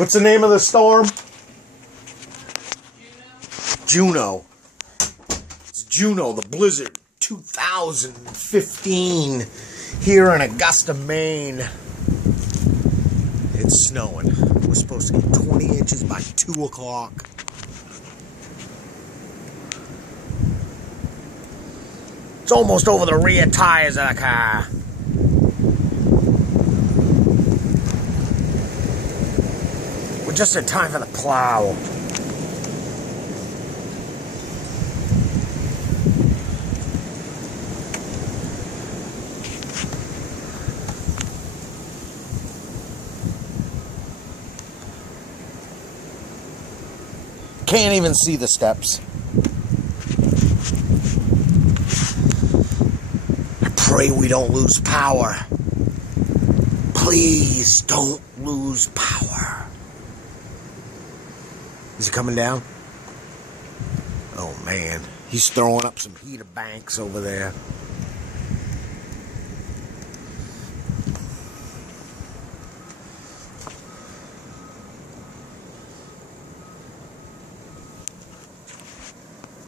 What's the name of the storm? Juno. It's Juno, the Blizzard 2015 here in Augusta, Maine. It's snowing. We're supposed to get 20 inches by 2 o'clock. It's almost over the rear tires of the car. We're just in time for the plow. Can't even see the steps. I pray we don't lose power. Please don't lose power. Is he coming down? Oh man, he's throwing up some heater banks over there.